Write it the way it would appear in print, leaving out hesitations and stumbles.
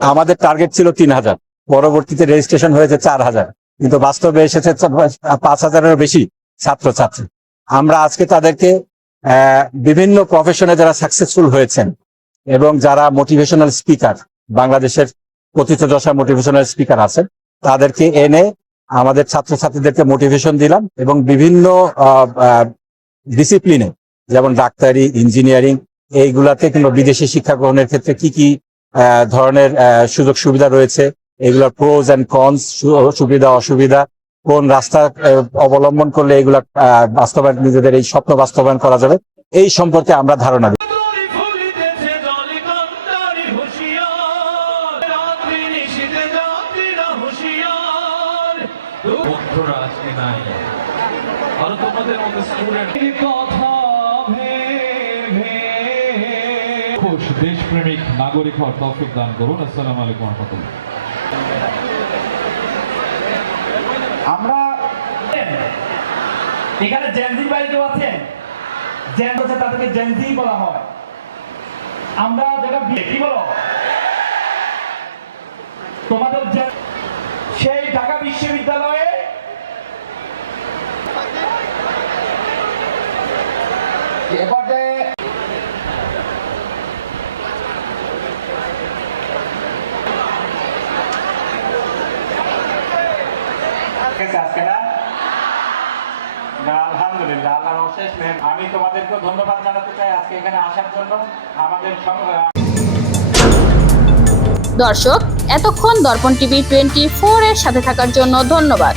আমাদের টার্গেট ছিল 3000, পরবর্তীতে রেজিস্ট্রেশন হয়েছে 4000, কিন্তু বাস্তবে এসেছে 5000-এরও বেশি ছাত্রছাত্রী। আমরা আজকে তাদেরকে বিভিন্ন প্রফেশনে যারা সাকসেসফুল হয়েছেন এবং যারা মোটিভেশনাল স্পিকার, বাংলাদেশের প্রথিতযশা মোটিভেশনাল স্পিকার আছেন, তাদেরকে এনে আমাদের ছাত্রছাত্রীদেরকে মোটিভেশন দিলাম এবং বিভিন্ন ডিসিপ্লিনে, যেমন ডাক্তারি, ইঞ্জিনিয়ারিং, এইগুলাতে কিংবা বিদেশি শিক্ষা গ্রহণের ক্ষেত্রে কি কি ধরনের সুযোগ সুবিধা রয়েছে, এগুলোর প্রোজ অ্যান্ড কনস, সুবিধা অসুবিধা, কোন রাস্তা অবলম্বন করলে এগুলা বাস্তবায়ন, নিজেদের এই স্বপ্ন বাস্তবায়ন করা যাবে, এই সম্পর্কে আমরা ধারণা দিই। দেশপ্রেমিক নাগরিক হওয়ার তৌফিক দান করুন। আসসালামু আলাইকুম ওয়া রাহমাতুল্লাহ। আমরা এখানে জেনজি ভাই কেউ আছেন? জেন হচ্ছে তাদেরকে জেনজি বলা হয়। আমরা যেটা কি বলো তোমাদের সেই ঢাকা বিশ্ববিদ্যালয়ে এবারে আলহামদুলিল্লাহ, আল্লাহর অশেষ মেহের। আমি তোমাদেরকে ধন্যবাদ জানাতে চাই আজকে এখানে আসার জন্য। আমাদের দর্শক, এতক্ষণ দর্পণ টিভি 24 এর সাথে থাকার জন্য ধন্যবাদ।